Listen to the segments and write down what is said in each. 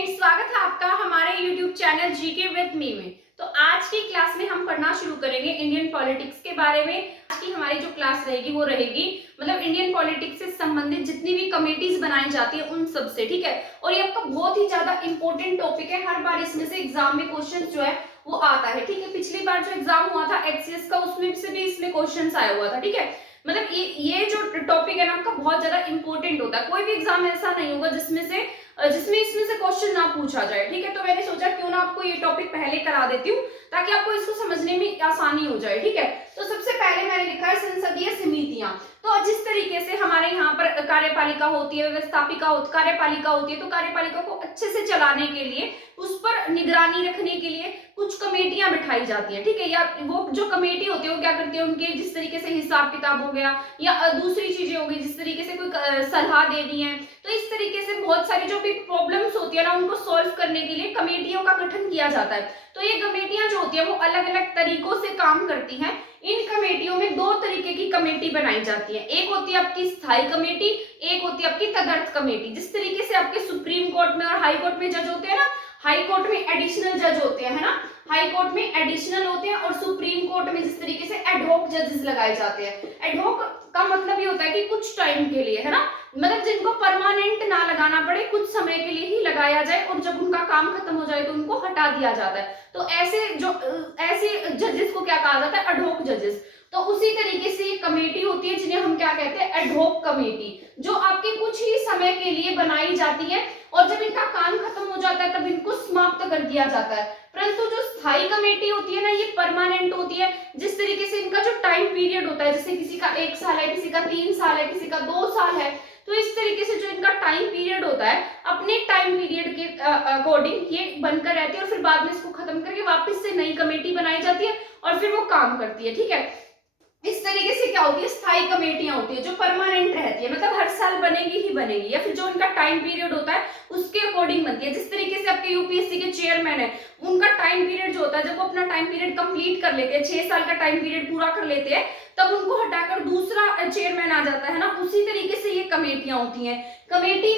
Friends, स्वागत है आपका हमारे YouTube channel GK with me में। तो आज की क्लास में हम पढ़ना शुरू करेंगे इंडियन पॉलिटिक्स के बारे में। आज की हमारी जो क्लास रहेगी वो रहेगी मतलब इंडियन पॉलिटिक्स से संबंधित जितनी भी कमेटीज बनाई जाती है उन सब से, ठीक है। और ये आपका बहुत ही ज्यादा इंपॉर्टेंट टॉपिक है, हर बार इसमें से एग्जाम में क्वेश्चन जो है वो आता है, ठीक है। पिछली बार जो एग्जाम हुआ था एचसीएस का उसमें से भी इसमें क्वेश्चन आया हुआ था, ठीक है। मतलब ये जो टॉपिक है ना आपका बहुत ज्यादा इंपॉर्टेंट होता है। कोई भी एग्जाम ऐसा नहीं होगा जिसमें इसमें से क्वेश्चन ना पूछा जाए, ठीक है। तो मैंने सोचा क्यों ना आपको ये टॉपिक पहले करा देती हूँ ताकि आपको इसको समझने में आसानी हो जाए, ठीक है। तो सबसे पहले मैंने लिखा है संसदीय समितियां। तो जिस तरीके से हमारे यहाँ पर कार्यपालिका होती है, कार्यपालिका होती है, तो कार्यपालिका को अच्छे से चलाने के लिए, उस पर निगरानी रखने के लिए कुछ कमेटियां बिठाई जाती है, ठीक है। या वो जो कमेटी होती है वो क्या करती है, उनके जिस तरीके से हिसाब किताब हो गया या दूसरी चीजें हो गई, जिस तरीके से कोई सलाह देनी है, तो इस तरीके से बहुत सारी जो भी प्रॉब्लम्स होती है ना उनको सॉल्व करने के लिए कमेटियों का गठन किया जाता है। तो ये कमेटियां जो होती है वो अलग अलग तरीकों से काम करती हैं। इन कमेटियों में दो तरीके की कमेटी बनाई जाती है, एक होती है आपकी स्थायी कमेटी, एक होती है आपकी तदर्थ कमेटी। जिस तरीके से आपके सुप्रीम कोर्ट में और हाई कोर्ट में जज होते हैं ना, हाई कोर्ट में एडिशनल जज होते हैं, है ना, हाई कोर्ट में एडिशनल होते हैं, और सुप्रीम कोर्ट में जिस तरीके से एडहॉक जजेस लगाए जाते हैं। एडहॉक का मतलब ये होता है कि कुछ टाइम के लिए, है ना, मतलब जिनको परमानेंट ना लगाना पड़े, कुछ समय के लिए ही लगाया जाए और जब उनका काम खत्म हो जाए तो उनको हटा दिया जाता है। तो ऐसे जजेस को क्या कहा जाता है, एडहॉक जजेस। तो उसी तरीके से ये कमेटी होती है जिन्हें हम क्या कहते हैं, एडहॉक कमेटी, जो आपके कुछ ही समय के लिए बनाई जाती है और जब इनका काम खत्म हो जाता है तब इनको समाप्त कर दिया जाता है। परंतु जो स्थायी कमेटी होती है ना ये परमानेंट होती है। जिस तरीके से इनका जो टाइम पीरियड होता है, जैसे किसी का 1 साल है, किसी का 3 साल है, किसी का 2 साल है, तो इस तरीके से जो इनका टाइम पीरियड होता है अपने टाइम पीरियड के अकॉर्डिंग ये बनकर रहती है और फिर बाद में इसको खत्म करके वापस से नई कमेटी बनाई जाती है और फिर वो काम करती है, ठीक है। इस तरीके से क्या होती है, स्थायी कमेटियां होती है जो परमानेंट रहती है, मतलब हर साल बनेगी ही बनेगी, या फिर जो उनका टाइम पीरियड होता है उसके अकॉर्डिंग बनती है। जिस तरीके से आपके यूपीएससी के चेयरमैन है, उनका टाइम पीरियड जो होता है, जब वो अपना टाइम पीरियड कंप्लीट कर लेते हैं, 6 साल का टाइम पीरियड पूरा कर लेते हैं, तब उनको हटाकर दूसरा चेयरमैन आ जाता है ना। उसी तरीके से ये कमेटियां होती हैं। कमेटी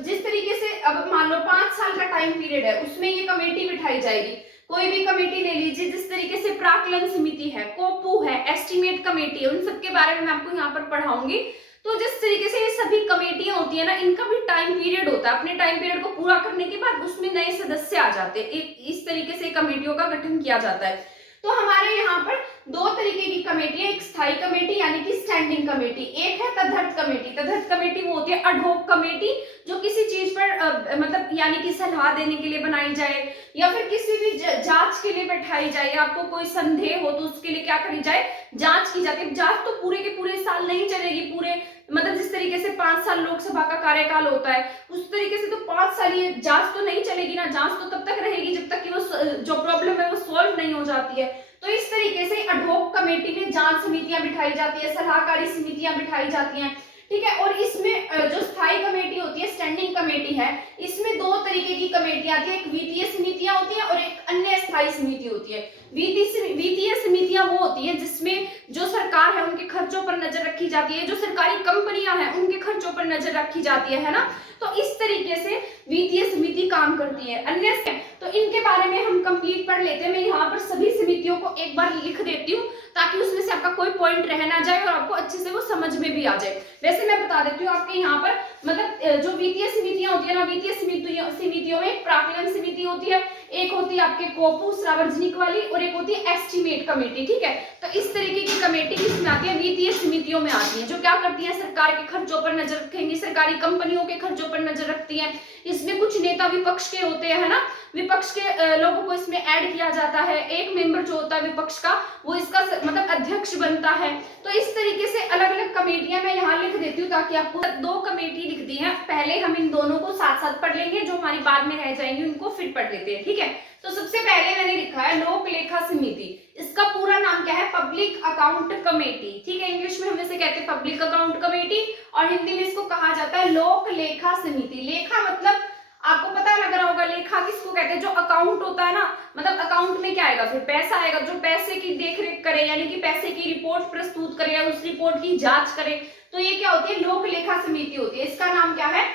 जिस तरीके से अब मान लो 5 साल का टाइम पीरियड है उसमें ये कमेटी बिठाई जाएगी। कोई भी कमेटी ले लीजिए, जिस तरीके से प्राक्कलन समिति है, कोपू है, एस्टिमेट कमेटी है, उन सब के बारे में मैं आपको यहाँ पर पढ़ाऊंगी। तो जिस तरीके से ये सभी कमेटियां होती है ना, इनका भी टाइम पीरियड होता है, अपने टाइम पीरियड को पूरा करने के बाद उसमें नए सदस्य आ जाते हैं। इस तरीके से कमेटियों का गठन किया जाता है। तो हमारे यहाँ पर दो तरीके की कमेटी है, एक स्थायी कमेटी यानी कि स्टैंडिंग कमेटी, एक है तदर्थ कमेटी। तदर्थ कमेटी वो होती है एडहॉक कमेटी, जो किसी चीज पर मतलब यानी कि सलाह देने के लिए बनाई जाए या फिर किसी भी जांच के लिए बैठाई जाए, आपको कोई संदेह हो तो उसके लिए क्या करी जाए, जांच की जाती है। जांच तो पूरे के पूरे साल नहीं चलेगी, पूरे मतलब जिस तरीके से 5 साल लोकसभा का कार्यकाल होता है उस तरीके से तो 5 साल ये जांच तो नहीं चलेगी ना। जांच तो तब तक रहेगी जब तक कि वो जो प्रॉब्लम है वो सॉल्व नहीं हो जाती है। तो इस तरीके से एडहॉक कमेटी में जांच समितियां बिठाई जाती है, सलाहकारी समितियां बिठाई जाती हैं, ठीक है। और इसमें जो स्थायी कमेटी होती है, स्टैंडिंग कमेटी है, इसमें दो तरीके की कमेटियां आती है, एक वित्तीय समितियां होती है और एक अन्य स्थायी समिति होती है। वित्तीय समितियां वो होती है जिसमें जो सरकार है उनके खर्चों पर नजर रखी जाती है, जो सरकारी कंपनियां हैं उनके खर्चों पर नजर रखी जाती है ना। तो इस तरीके से वित्तीय समिति काम करती है। अन्य तो इनके बारे में हम कंप्लीट पढ़ लेते हैं। मैं यहाँ पर सभी समितियों को एक बार लिख देती हूँ ताकि उसमें से आपका कोई पॉइंट रह ना जाए और आपको अच्छे से वो समझ में भी आ जाए। वैसे मैं बता देती हूँ आपके यहाँ पर मतलब जो वित्तीय समितियां होती है ना, वित्तीय समितियों में प्राक्कलन समिति होती है, एक होती है आपके कोपू सार्वजनिक वाली और एक होती है एस्टिमेट कमेटी, ठीक है। तो इस तरीके की कमेटी किसमें आती है, वित्तीय समितियों में आती है, जो क्या करती है, सरकार के खर्चों पर नजर रखेंगी, सरकारी कंपनियों के खर्चों पर नजर रखती है। इसमें कुछ नेता विपक्ष के होते हैं, है ना, विपक्ष के लोगों को इसमें ऐड किया जाता है। एक मेंबर जो होता है विपक्ष का वो इसका मतलब अध्यक्ष बनता है। तो इस तरीके से अलग अलग कमेटियां मैं यहाँ लिख देती हूँ ताकि आपको दो कमेटी लिख दी है। पहले हम इन दोनों को साथ साथ पढ़ लेंगे, जो हमारी बाद में रह जाएंगे उनको फिर पढ़ लेते हैं, ठीक है। तो सबसे पहले मैंने लिखा है लोक लेखा समिति। इसका पूरा नाम क्या है, पब्लिक अकाउंट कमेटी, ठीक है। इंग्लिश में हम इसे कहते हैं पब्लिक अकाउंट कमेटी और हिंदी में इसको कहा जाता है लोक लेखा समिति। लेखा मतलब आपको पता लग रहा होगा, लेखा किसको कहते हैं, जो अकाउंट होता है ना, मतलब अकाउंट में क्या आएगा, फिर पैसा आएगा, जो पैसे की देखरेख करे यानी कि पैसे की रिपोर्ट प्रस्तुत करे या उस रिपोर्ट की जांच करे, तो ये क्या होती है, लोक लेखा समिति होती है। इसका नाम क्या है,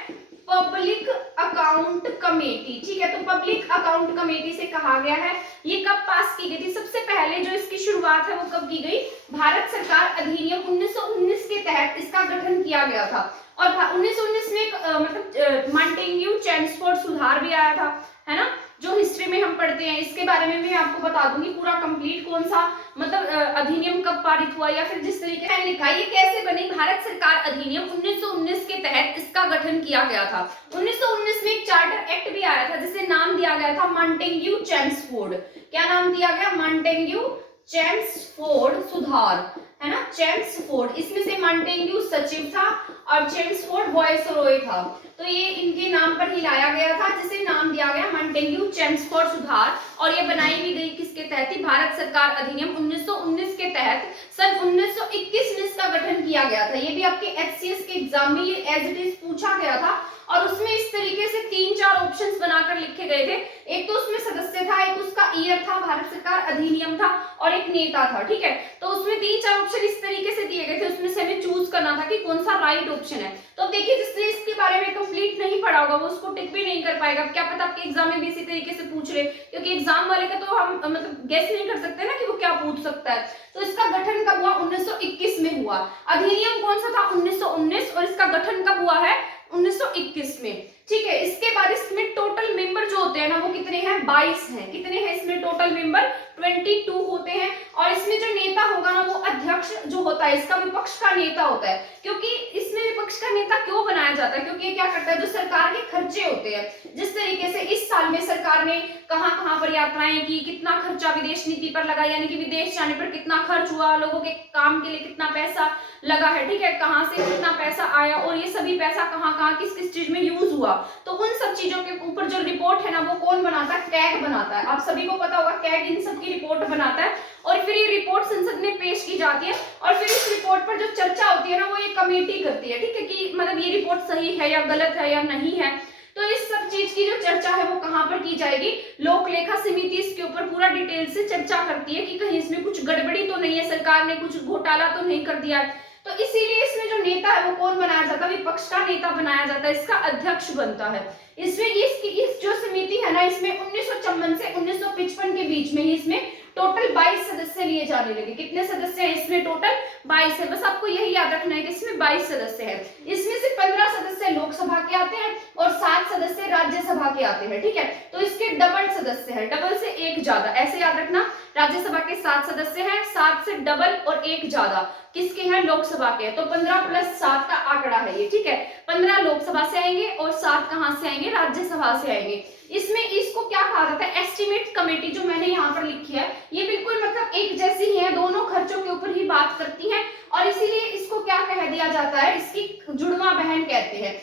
पब्लिक अकाउंट कमेटी। कमेटी, ठीक है। तो पब्लिक अकाउंट कमेटी से कहा गया है, ये कब पास की गई थी? सबसे पहले जो इसकी शुरुआत है वो कब की गई? भारत सरकार अधिनियम 1919 के तहत इसका गठन किया गया था। और 1919 में मतलब मॉन्टेग्यू चेम्सफोर्ड सुधार भी आया था, है ना, जो हिस्ट्री में हम पढ़ते हैं। इसके बारे में भी आपको बता दूंगी पूरा कंप्लीट कौन सा मतलब अधिनियम कब पारित हुआ, या फिर जिस तरीके से लिखा है ये कैसे बनी। भारत सरकार अधिनियम 1919 के तहत इसका गठन किया गया था। 1919 में एक चार्टर एक्ट भी आया था जिसे नाम दिया गया था मॉन्टेग्यू चेम्सफोर्ड। क्या नाम दिया गया? मॉन्टेग्यू चेम्सफोर्ड सुधार, है ना, चेम्सफोर्ड। इसमें से मॉन्टेग्यू सचिव था और चेम्सफोर्ड वायसरॉय था। तो ये इनके नाम पर ही लाया गया था, जिसे नाम दिया गया मॉन्टेग्यू चेम्सफोर्ड सुधार। और ये बनाई भी गई किसके तहत थी? भारत सरकार अधिनियम 1919 के तहत सन 1921 में इसका गठन किया गया था। ये भी आपके एचसीएस के एग्जाम में ये एज इट इज पूछा गया था, और उसमें इस तरीके से 3-4 ऑप्शंस बनाकर लिखे गए थे। एक तो उसमें सदस्य था, एक उसका ईयर था, भारत सरकार अधिनियम था, और एक नेता था, ठीक है। तो उसमें 3-4 ऑप्शन इस तरीके से दिए गए थे, उसमें से हमें चूज करना था कि कौन सा राइट ऑप्शन है। तो देखिए जिसने इसके बारे में कंप्लीट नहीं पढ़ा होगा वो उसको टिक भी नहीं कर पाएगा। क्या पता आपके एग्जाम में भी इसी तरीके से पूछ ले, क्योंकि एग्जाम वाले का तो हम मतलब गेस नहीं कर सकते ना कि वो क्या पूछ सकता है। तो इसका गठन कब हुआ? 1921 में हुआ। अधिनियम कौन सा था? 1919, और इसका गठन कब हुआ है? 1921 में, ठीक है। इसके बाद इसमें टोटल मेंबर जो होते हैं ना वो कितने हैं? 22 हैं। कितने हैं इसमें टोटल मेंबर? 22 होते हैं। और इसमें जो नेता होगा ना वो अध्यक्ष जो होता है इसका विपक्ष का नेता होता है। क्योंकि इसमें विपक्ष का नेता क्यों बनाया जाता है? क्योंकि ये क्या करता है, जो सरकार के खर्चे होते हैं, जिस तरीके से इस साल में सरकार ने कहां कहां पर यात्राएं की, कितना खर्चा विदेश नीति पर लगा, यानी कि विदेश जाने पर कितना खर्च हुआ, लोगों के काम के लिए कितना पैसा लगा है, ठीक है, कहां से कितना पैसा आया, और ये सभी पैसा कहां कहां किस किस चीज में यूज हुआ। तो उन सब चीजों के ऊपर जो रिपोर्ट है ना वो कौन बनाता है? कैग बनाता है। आप सभी को पता होगा कैग इन सब की रिपोर्ट बनाता है, और फिर ये रिपोर्ट संसद में पेश की जाती है, और फिर इस रिपोर्ट पर जो चर्चा होती है ना वो ये कमेटी करती है, ठीक है, कि मतलब ये रिपोर्ट सही है या गलत है या नहीं है। तो इस सब चीज की जो चर्चा है वो कहां पर की जाएगी? लोक लेखा समिति इसके ऊपर पूरा डिटेल से चर्चा करती है कि कहीं इसमें कुछ गड़बड़ी तो नहीं है, सरकार ने कुछ घोटाला तो नहीं कर दिया है। तो इसीलिए इसमें जो नेता है वो कौन बनाया जाता है? विपक्ष का नेता बनाया जाता है, इसका अध्यक्ष बनता है। इसमें इस जो समिति है ना इसमें 1954 से 1955 के बीच में ही इसमें टोटल 22 सदस्य लिए जाने लगे। कितने सदस्य हैं इसमें? टोटल 22 है। बस आपको यही याद रखना है कि इसमें 22 सदस्य हैं। इसमें से 15 सदस्य लोकसभा के आते हैं और 7 सदस्य राज्यसभा के आते हैं, ठीक है। तो इसके डबल सदस्य हैं, डबल से एक ज्यादा, ऐसे याद रखना। राज्यसभा के 7 सदस्य हैं, 7 से डबल और एक ज्यादा किसके हैं? लोकसभा के। तो 15 + 7 का आंकड़ा है ये, ठीक है। 15 लोकसभा से आएंगे और 7 कहां से आएंगे? राज्यसभा से आएंगे। इसमें इसको क्या कहा जाता है? एस्टिमेट कमेटी जो मैंने यहाँ पर लिखी है ये बिल्कुल मतलब एक जैसी ही है, दोनों खर्चों के ऊपर ही बात करती हैं, और इसीलिए इसको क्या कह दिया जाता है? इसकी जुड़वा बहन कहते हैं।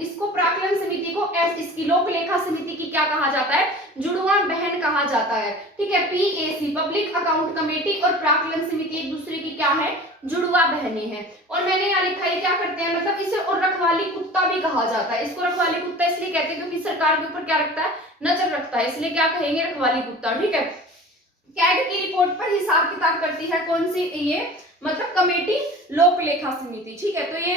इसको प्राक्कलन समिति को इसकी लोक लेखा समिति की क्या कहा जाता है? जुड़वा बहन कहा जाता है, ठीक है। पीएसी पब्लिक अकाउंट कमेटी और प्राक्कलन समिति एक दूसरे की क्या है? जुड़वा बहनें हैं। और मैंने यहाँ लिखा है क्या करते हैं, मतलब इसे और रखवाली कुत्ता भी कहा जाता है। इसको रखवाली कुत्ता इसलिए कहते हैं क्योंकि सरकार के ऊपर क्या रखता है? नजर रखता है, इसलिए क्या कहेंगे? रखवाली कुत्ता, ठीक है। कैग की रिपोर्ट पर हिसाब किताब करती है कौन सी? ये मतलब कमेटी लोक लेखा समिति, ठीक है। तो ये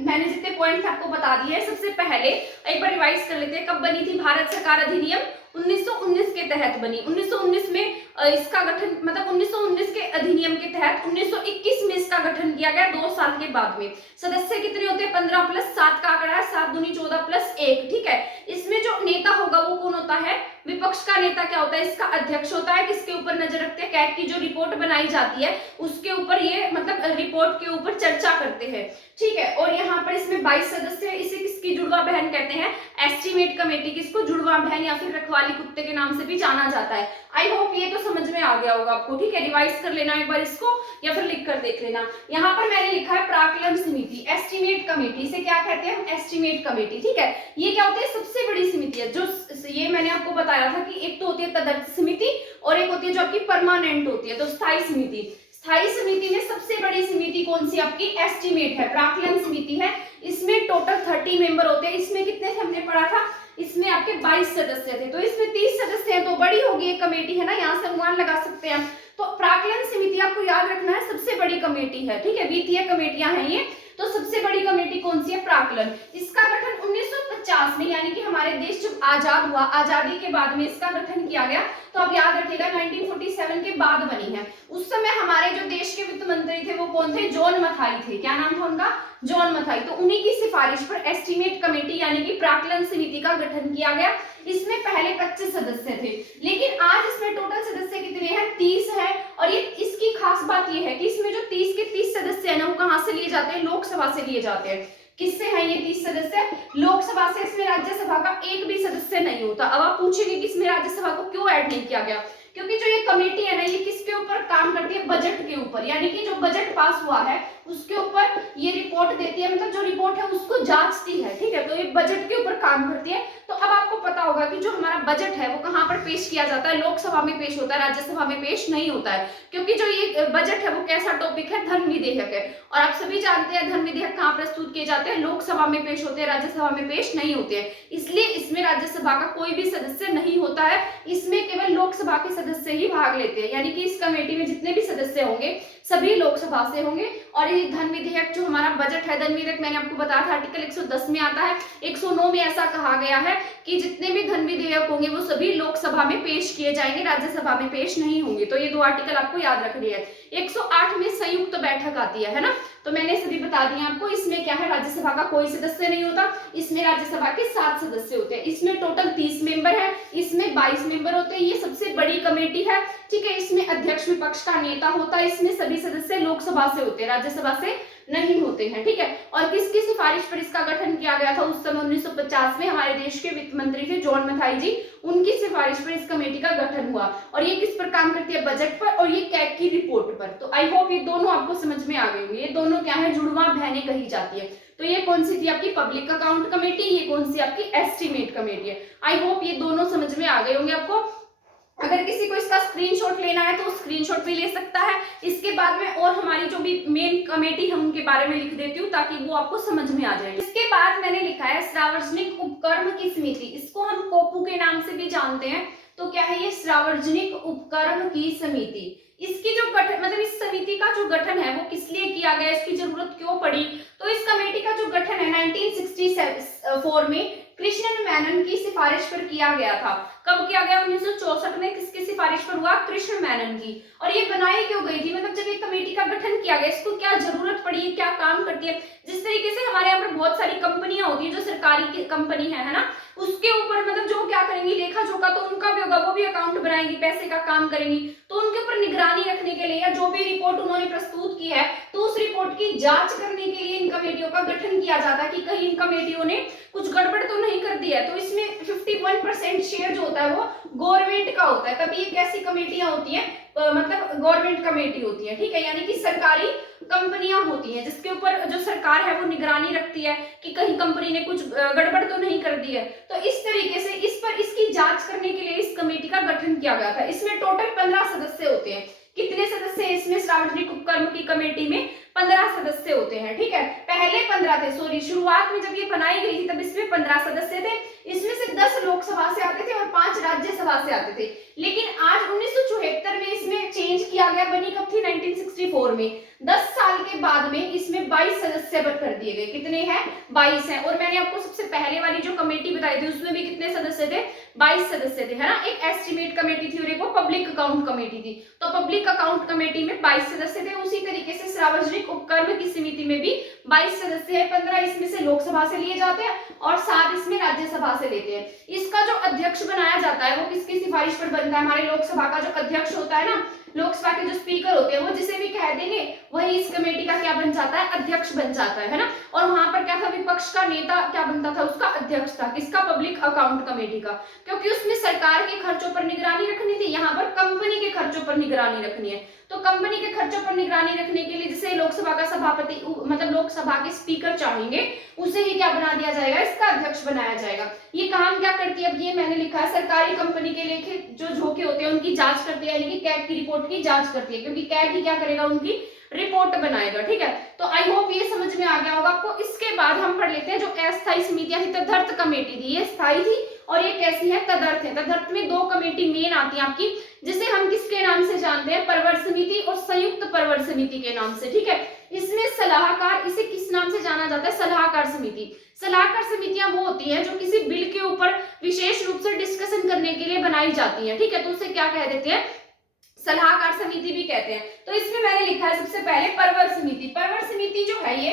मैंने जितने पॉइंट आपको बता दिए हैं, सबसे पहले एक बार रिवाइज कर लेते हैं। कब बनी थी भारत सरकार अधिनियम? 1919 के तहत बनी। 1919 में इसका गठन मतलब 1919 के अधिनियम के तहत 1921 में इसका गठन किया गया, 2 साल के बाद में। सदस्य कितने होते हैं? 15 + 7 का आंकड़ा है, 7 दूनी 14 + 1, ठीक है। इसमें जो नेता होगा वो कौन होता है? विपक्ष का नेता क्या होता है? इसका अध्यक्ष होता है। किसके ऊपर नजर रखते हैं? कैग की जो रिपोर्ट बनाई जाती है उसके ऊपर ये मतलब रिपोर्ट के ऊपर चर्चा करते हैं, ठीक है। और यहाँ पर इसमें 22 सदस्य है। इसे किसकी जुड़वा बहन कहते हैं? Estimate committee. किसको? जुड़वा बहन या फिर रखवाली कुत्ते के नाम से भी जाना जाता है। आई होप ये तो समझ में आ गया होगा आपको, ठीक है। रिवाइज कर लेना एक बार इसको या फिर लिख कर देख लेना। यहाँ पर मैंने लिखा है प्राक्कलन समिति, एस्टिमेट कमेटी। से क्या कहते हैं हम? एस्टिमेट कमेटी, ठीक है। ये क्या होती है? सबसे बड़ी समिति है। जो ये मैंने आपको बताया था कि एक तो होती है तदर्थ समिति और एक होती है जो आपकी परमानेंट होती है, तो स्थायी समिति। स्थायी समिति में सबसे बड़ी समिति कौन सी? आपकी एस्टिमेट है, प्राक्कलन समिति है। इसमें टोटल 30 मेंबर होते हैं। इसमें कितने थे हमने पढ़ा था? इसमें आपके 22 सदस्य थे, तो इसमें 30 सदस्य हैं, तो बड़ी होगी एक कमेटी, है ना। यहाँ से अनुमान लगा सकते हैं। तो प्राक्कलन समिति आपको याद रखना है सबसे बड़ी कमेटी है, ठीक है। वित्तीय कमेटियां हैं ये। तो तो सबसे बड़ी कमेटी कौन सी है? प्राक्कलन। इसका गठन 1950 में, यानी कि हमारे देश जब आजाद हुआ, आजादी के बाद में इसका गठन किया गया। तो आप याद रखिएगा 1947 के बाद बनी है। उस समय हमारे जो देश के वित्त मंत्री थे वो कौन थे? जॉन मथाई थे। क्या नाम था उनका? जॉन मथाई। तो उन्हीं की सिफारिश पर एस्टीमेट कमेटी यानी कि प्राक्कलन समिति का गठन किया गया। इसमें पहले 25 सदस्य थे, लेकिन आज इसमें टोटल सदस्य कितने हैं? 30 है। और ये इसकी खास बात ये है कि इसमें जो 30 के 30 सदस्य है ना, वो कहाँ से लिए जाते हैं? लोकसभा से लिए जाते हैं। किससे हैं ये 30 सदस्य? लोकसभा से। इसमें राज्यसभा का एक भी सदस्य नहीं होता। अब आप पूछेंगे कि इसमें राज्यसभा को क्यों ऐड नहीं किया गया? क्योंकि जो ये कमेटी है ना, ये किसके ऊपर काम करती है? बजट के ऊपर, यानी कि जो बजट पास हुआ है उसके ऊपर ये रिपोर्ट देती है, मतलब जो रिपोर्ट है उसको जांचती है। ठीक है, तो ये बजट के ऊपर काम करती है। तो अब आपको पता होगा कि जो हमारा बजट है वो कहाँ पर पेश किया जाता है? लोकसभा में पेश होता है, राज्यसभा में पेश नहीं होता है। क्योंकि जो ये बजट है वो कैसा टॉपिक है? धन विधेयक है। और आप सभी जानते हैं धन विधेयक कहाँ प्रस्तुत किए जाते हैं? लोकसभा में पेश होते हैं, राज्यसभा में पेश नहीं होते हैं। इसलिए इसमें राज्यसभा का कोई भी सदस्य नहीं होता है, इसमें केवल लोकसभा के सदस्य ही भाग लेते हैं। यानी कि इस कमेटी में जितने भी सदस्य होंगे सभी लोकसभा से होंगे। और ये धन विधेयक जो हमारा बजट है, धन विधेयक मैंने आपको बताया था आर्टिकल 110 में आता है। 109 में ऐसा कहा गया है कि जितने भी धन विधेयक होंगे वो सभी लोकसभा में पेश किए जाएंगे, राज्यसभा में पेश नहीं होंगे। तो ये दो आर्टिकल आपको याद रखनी है। 108 में संयुक्त बैठक आती है ना, तो मैंने सभी बता दिया आपको। इसमें क्या है? राज्यसभा का कोई सदस्य नहीं होता, इसमें राज्यसभा के 7 सदस्य होते हैं। इसमें टोटल 30 मेंबर है, इसमें 22 मेंबर होते हैं। ये सबसे बड़ी कमेटी है। ठीक है, इसमें अध्यक्ष विपक्ष का नेता होता है। इसमें सभी सदस्य लोकसभा से होते हैं, राज्यसभा से नहीं होते हैं। ठीक है, और किसकी सिफारिश पर इसका गठन किया गया था? उस समय 1950 में हमारे देश के वित्त मंत्री थे जॉन मथाई जी, उनकी सिफारिश पर इस कमेटी का गठन हुआ। और ये किस पर काम करती है? बजट पर और ये कैग की रिपोर्ट पर। तो आई होप ये दोनों आपको समझ में आ गई होंगी। ये दोनों क्या है? जुड़वा बहनें कही जाती है। तो ये कौन सी थी आपकी? Public account committee. ये कौन सी आपकी? एस्टीमेट कमेटी है। आई होप ये दोनों समझ में आ गए होंगे आपको। अगर किसी को इसका स्क्रीनशॉट लेना है तो स्क्रीनशॉट भी ले सकता है। इसके बाद में और हमारी जो भी मेन कमेटी है उनके बारे में लिख देती हूँ ताकि वो आपको समझ में आ जाए। इसके बाद मैंने लिखा है सार्वजनिक उपक्रम की समिति। इसको हम कोपू के नाम से भी जानते हैं। तो क्या है ये? सार्वजनिक उपक्रम की समिति। इसकी जो गठन, मतलब इस समिति का जो गठन है वो किस लिए किया गया, इसकी जरूरत क्यों पड़ी? तो इस कमेटी का जो गठन है 1964 में कृष्णन मेनन की सिफारिश पर किया गया था। कब किया गया? 1964 में। किसकी सिफारिश पर हुआ? कृष्ण मेनन की। और ये बनाई क्यों गई थी? मतलब जब ये कमेटी का गठन किया गया, इसको क्या जरूरत पड़ी है, क्या काम करती है? जिस तरीके से हमारे यहाँ पर बहुत सारी कंपनियां होती है जो सरकारी कंपनी है ना, उसके ऊपर मतलब जो क्या करेंगी, लेखा जोखा तो उनका भी होगा, वो भी अकाउंट बनाएंगी, पैसे का काम करेंगी। तो उनके ऊपर निगरानी रखने के लिए या जो भी रिपोर्ट उन्होंने प्रस्तुत की है तो उस रिपोर्ट की जांच करने के लिए इन कमेटियों का गठन किया जाता है कि कहीं इन कमेटियों ने कुछ गड़बड़ तो नहीं कर दी है। तो इसमें 51% शेयर जो होता है वो गवर्नमेंट का होता है। तभी एक ऐसी कमेटियां होती हैं, मतलब गवर्नमेंट कमेटी होती है। ठीक है, यानी कि सरकारी कंपनियां होती हैं जिसके ऊपर जो सरकार है वो निगरानी रखती है कि कहीं कंपनी ने कुछ गड़बड़ तो नहीं कर दी है। तो इस तरीके से इसकी जांच करने के लिए इस कमेटी का गठन किया गया था। इसमें टोटल 15 सदस्य होते हैं। कितने सदस्य हैं इसमें? सार्वजनिक उपक्रम की कमेटी में 15 सदस्य होते हैं। ठीक है, पहले 15 थे, सॉरी, शुरुआत में जब ये बनाई गई थी तब इसमें 15 सदस्य थे। इसमें से 10 लोकसभा से आते थे और 5 राज्यसभा से आते थे। लेकिन आज 1974 में इसमें चेंज किया गया। बनी कब थी? 1964 में। 10 साल के बाद में इसमें 22 सदस्य कर दिए गए। कितने हैं? 22 हैं। और मैंने आपको सबसे पहले वाली जो कमेटी बताई थी उसमें भी कितने सदस्य थे? 22 सदस्य थे, है ना। एक एस्टीमेट कमेटी थी और एक वो पब्लिक अकाउंट कमेटी थी। तो पब्लिक अकाउंट कमेटी में 22 सदस्य थे। उसी तरीके से सार्वजनिक उपक्रम की समिति में भी 22 सदस्य है। 15 इसमें से लोकसभा से लिए जाते हैं और 7 इसमें राज्यसभा से लेते हैं। इसका जो अध्यक्ष बनाया जाता है वो किसकी सिफारिश पर बनता है? हमारे लोकसभा का जो अध्यक्ष होता है ना, लोकसभा के जो स्पीकर होते हैं वो जिसे भी कह देंगे वही इस कमेटी का क्या बन जाता है? अध्यक्ष बन जाता है ना। और वहां पर क्या था? विपक्ष का नेता क्या बनता था? उसका अध्यक्ष था। किसका? पब्लिक अकाउंट कमेटी का। क्योंकि उसमें सरकार के खर्चों पर निगरानी रखनी थी, यहाँ पर कंपनी के खर्चों पर निगरानी रखनी है। तो कंपनी के खर्चों पर निगरानी रखने के लिए जिसे लोकसभा का सभापति, मतलब लोकसभा के स्पीकर चाहेंगे, उसे ही क्या बना दिया जाएगा? इसका अध्यक्ष बनाया जाएगा। ये काम क्या करती है? अब ये मैंने लिखा है, सरकारी कंपनी के लेखे जो झोंके होते हैं उनकी जांच करती है, यानी कि कैग की रिपोर्ट की जांच करती है, क्योंकि कैग ही क्या करेगा? उनकी रिपोर्ट बनाएगा। ठीक है, तो आई होप ये समझ में आ गया होगा आपको। इसके बाद हम पढ़ लेते हैं जो अस्थायी समितियां थी। तदर्थ कमेटी थी, ये स्थायी थी और ये कैसी है, तदर्थ है। तदर्थ में दो कमेटी मेन आती है आपकी, जिसे हम किसके नाम से जानते हैं, परवर समिति और संयुक्त परवर समिति के नाम से, ठीक है। इसमें सलाहकार, इसे किस नाम से जाना जाता है, सलाहकार समिति। सलाहकार समितियां वो होती हैं जो किसी बिल के ऊपर विशेष रूप से डिस्कशन करने के लिए बनाई जाती हैं, ठीक है। तो उसे क्या कह देते हैं, सलाहकार समिति भी कहते हैं। तो इसमें मैंने लिखा है सबसे पहले परवर समिति। परवर समिति जो है ये,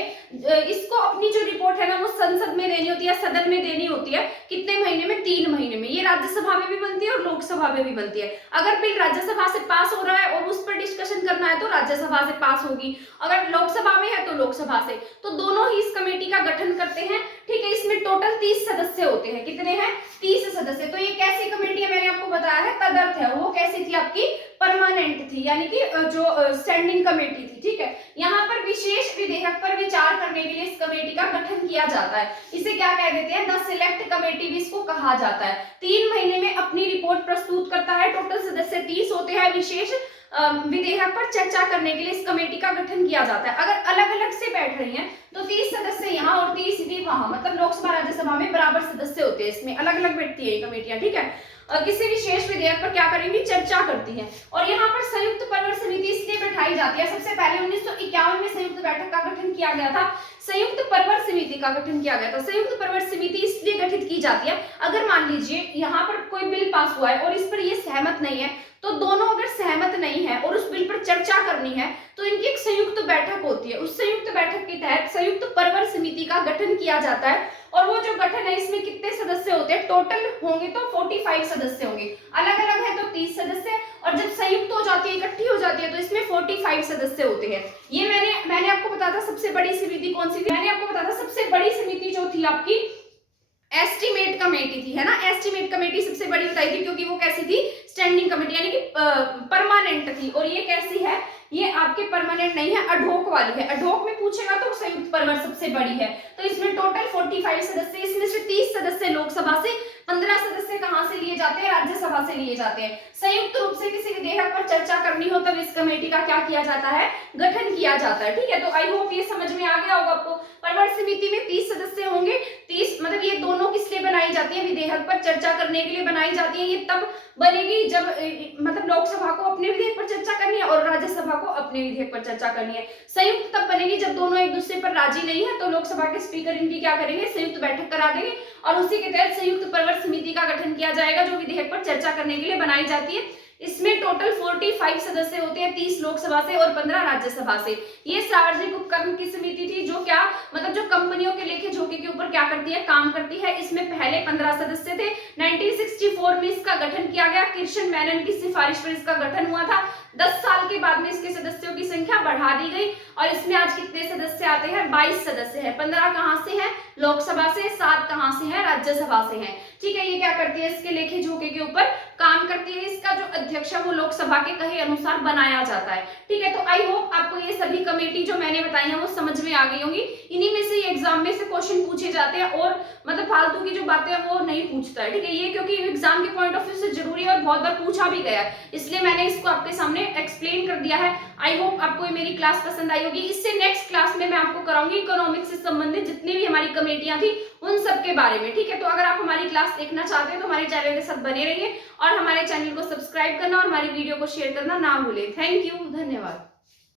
इसको अपनी जो रिपोर्ट है ना वो संसद में देनी होती है, सदन में देनी होती है। कितने महीने में, 3 महीने में। ये राज्यसभा में भी बनती है और लोकसभा में भी बनती है। अगर बिल राज्यसभा से पास हो रहा है और उस पर डिस्कशन करना है तो राज्यसभा से पास होगी, अगर लोकसभा में है तो लोकसभा से। तो दोनों ही इस कमेटी का गठन करते हैं, ठीक है। इसमें टोटल 30 सदस्य होते हैं। कितने हैं, 30 सदस्य। तो ये कैसी कमेटी है, मैंने आपको बताया है, तदर्थ है। वो कैसी थी आपकी, परमानेंट थी, यानी कि जो स्टैंडिंग कमेटी थी, ठीक है। यहाँ पर विशेष विधेयक पर विचार करने के लिए इस कमेटी का गठन किया जाता है। इसे क्या कह देते हैं, द सिलेक्ट कमेटी भी इसको कहा जाता है। 3 महीने में अपनी रिपोर्ट प्रस्तुत करता है। टोटल सदस्य 30 होते हैं। विशेष विधेयक पर चर्चा करने के लिए इस कमेटी का गठन किया जाता है। अगर अलग अलग से बैठ रही हैं तो 30 सदस्य यहाँ और 30 भी वहां, मतलब लोकसभा राज्यसभा में बराबर सदस्य होते हैं। इसमें अलग अलग बैठती है ये कमेटियां, ठीक है। किसी विशेष विधेयक पर क्या करेंगी, चर्चा करती है। और यहाँ पर संयुक्त परवर समिति इसलिए बैठाई जाती है, सबसे पहले 1951 में संयुक्त बैठक का गठन किया गया था। संयुक्त परवर समिति का गठन किया गया था। संयुक्त परवर समिति इसलिए गठित की जाती है, अगर मान लीजिए यहाँ पर कोई बिल पास हुआ है और इस पर ये सहमत नहीं है, तो दोनों अगर सहमत नहीं है और उस बिल पर चर्चा करनी है तो इनकी एक संयुक्त बैठक होती है। उस संयुक्त बैठक के तहत संयुक्त परवर समिति का गठन किया जाता है। और वो जो गठन है इसमें कितने सदस्य होते हैं, टोटल होंगे तो 45 सदस्य होंगे। अलग अलग है तो 30 सदस्य, और जब संयुक्त हो जाती है, इकट्ठी हो जाती है, तो इसमें 45 सदस्य होते हैं। ये मैंने आपको बताया था सबसे बड़ी समिति कौन सी थी, मैंने आपको बताया था सबसे बड़ी समिति जो थी आपकी एस्टीमेट कमेटी थी, है ना। एस्टीमेट कमेटी सबसे बड़ी बताई थी क्योंकि वो कैसी थी, स्टैंडिंग कमेटी, यानी कि परमानेंट थी। और ये कैसी है, ये आपके परमानेंट नहीं है, अडहोक वाली है। अडहोक में पूछेगा तो संयुक्त परवर सबसे बड़ी है। तो इसमें टोटल 45 सदस्य, इसमें से 30 सदस्य लोकसभा से, 15 सदस्य कहां से लिए जाते हैं, राज्यसभा से लिए जाते हैं। संयुक्त रूप से किसी विधेयक पर चर्चा करनी हो तब इस कमेटी का क्या किया जाता है, गठन किया जाता है, ठीक है। तो आई होप ये समझ में आ गया होगा आपको। परवर समिति में 30 सदस्य होंगे। 30 मतलब ये दोनों किस लिए बनाई जाती है, विधेयक पर चर्चा करने के लिए बनाई जाती है। ये तब बनेगी जब मतलब लोकसभा को अपने विधेयक पर चर्चा करनी है और राज्यसभा को अपने विधेयक पर चर्चा करनी है। संयुक्त तब बनेगी जब दोनों एक दूसरे पर राजी नहीं है, तो लोकसभा के स्पीकर इनकी क्या करेंगे, संयुक्त बैठक करा देंगे और उसी के तहत संयुक्त परवर समिति का गठन किया जाएगा जो विधेयक पर चर्चा करने के लिए बनाई जाती है। इसमें टोटल 45 सदस्य होते हैं, 30 लोकसभा से और 15 राज्यसभा से। ये सार्वजनिक उपक्रम की समिति थी जो क्या मतलब जो कंपनियों के लेखे जोखे के ऊपर क्या करती है, काम करती है। इसमें पहले 15 सदस्य थे। 1964 में इसका गठन किया गया। किर्शन मैनन की सिफारिश पर इसका गठन हुआ था। 10 साल के बाद में इसके सदस्यों की संख्या बढ़ा दी गई और इसमें आज कितने सदस्य आते हैं, 22 सदस्य हैं। 15 कहां से हैं, लोकसभा से, 7 कहां से हैं, राज्यसभा से हैं, ठीक है। ये क्या करती है, इसके लेखे जोखे के ऊपर काम करती है। इसका जो अध्यक्ष है वो लोकसभा के कहे अनुसार बनाया जाता है, ठीक है। तो आई होप आपको ये सभी कमेटी जो मैंने बताई है वो समझ में आ गई होंगी। इन्हीं में से एग्जाम में से क्वेश्चन पूछे जाते हैं और मतलब फालतू की जो बातें हैं वो नहीं पूछता है, ठीक है। ये क्योंकि एग्जाम के पॉइंट ऑफ व्यू से जरूरी है और बहुत बार पूछा भी गया है, इसलिए मैंने इसको आपके सामने एक्सप्लेन कर दिया है। आई होप आपको ये मेरी क्लास पसंद आई होगी। इससे नेक्स्ट क्लास में मैं आपको कराऊंगी इकोनॉमिक्स से संबंधित जितनी भी हमारी कमेटियां थी उन सब के बारे में, ठीक है। तो अगर आप हमारी क्लास देखना चाहते हैं तो हमारे चैनल के साथ बने रहिए और हमारे चैनल को सब्सक्राइब करना और हमारी वीडियो को शेयर करना ना भूलें। थैंक यू, धन्यवाद।